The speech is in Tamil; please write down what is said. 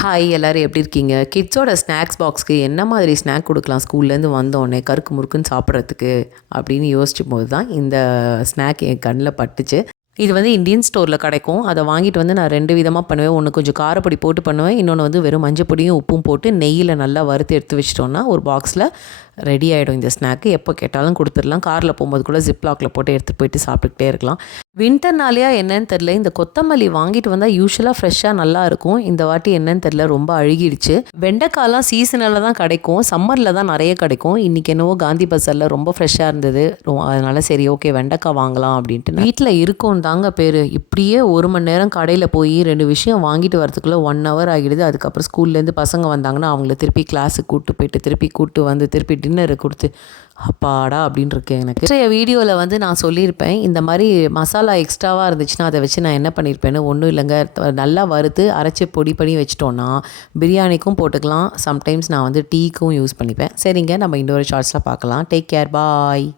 ஹாய் எல்லோரும் எப்படி இருக்கீங்க? கிட்ஸோட ஸ்நாக்ஸ் பாக்ஸ்க்கு என்ன மாதிரி ஸ்நாக் கொடுக்கலாம் ஸ்கூல்லேருந்து வந்தோடனே கருக்கு முறுக்குன்னு சாப்பிட்றதுக்கு அப்படின்னு யோசிச்சும் போது தான் இந்த ஸ்நாக் என் கண்ணில் பட்டுச்சு. இது வந்து இந்தியன் ஸ்டோரில் கிடைக்கும். அதை வாங்கிட்டு வந்து நான் 2 விதமாக பண்ணுவேன். ஒன்று கொஞ்சம் காரப்பொடி போட்டு பண்ணுவேன். இன்னொன்று வந்து வெறும் மஞ்சள் பொடியும் உப்பும் போட்டு நெய்யில் நல்லா வறுத்து எடுத்து வச்சிட்டோன்னா ஒரு பாக்ஸில் ரெடி ஆகிடும் இந்த ஸ்நாக்கு. எப்போ கேட்டாலும் கொடுத்துடலாம். காரில் போகும்போது கூட ஜிப்லாக்கில் போட்டு எடுத்துகிட்டு போயிட்டு சாப்பிட்டுக்கிட்டே இருக்கலாம். வின்டர்னாலேயா என்னன்னு தெரில, இந்த கொத்தமல்லி வாங்கிட்டு வந்தால் யூஸ்வலாக ஃப்ரெஷ்ஷாக நல்லா இருக்கும். இந்த வாட்டி என்னன்னு தெரில, ரொம்ப அழுகிடுச்சு. வெண்டைக்காலாம் சீசனில் தான் கிடைக்கும், சம்மரில் தான் நிறைய கிடைக்கும். இன்றைக்கி என்னவோ காந்தி பஸாரில் ரொம்ப ஃப்ரெஷ்ஷாக இருந்தது. அதனால் சரி ஓகே வெண்டைக்காய் வாங்கலாம் அப்படின்ட்டு வீட்டில் இருக்கோம் தாங்க பேர். இப்படியே 1 மணி நேரம் கடையில் போய் 2 விஷயம் வாங்கிட்டு வரதுக்குள்ளே 1 ஹவர் ஆகிடுது. அதுக்கப்புறம் ஸ்கூல்லேருந்து பசங்க வந்தாங்கன்னா அவங்கள திருப்பி கிளாஸுக்கு கூப்பிட்டு போயிட்டு திருப்பி கூப்பிட்டு வந்து திருப்பி டின்னரு கொடுத்து அப்பாடா அப்படின்னு இருக்கேன். எனக்கு இன்றைய வீடியோவில் வந்து நான் சொல்லியிருப்பேன், இந்த மாதிரி மசாலா எக்ஸ்ட்ராவாக இருந்துச்சுன்னா அதை வச்சு நான் என்ன பண்ணியிருப்பேன்னு. ஒன்றும் இல்லைங்க, நல்லா வறுத்து அரைச்சி பொடி பண்ணி வச்சிட்டோன்னா பிரியாணிக்கும் போட்டுக்கலாம். சம்டைம்ஸ் நான் வந்து டீக்கும் யூஸ் பண்ணிப்பேன். சரிங்க, நம்ம இன்னொரு ஷார்ட்ஸில் பார்க்கலாம். டேக் கேர், பாய்.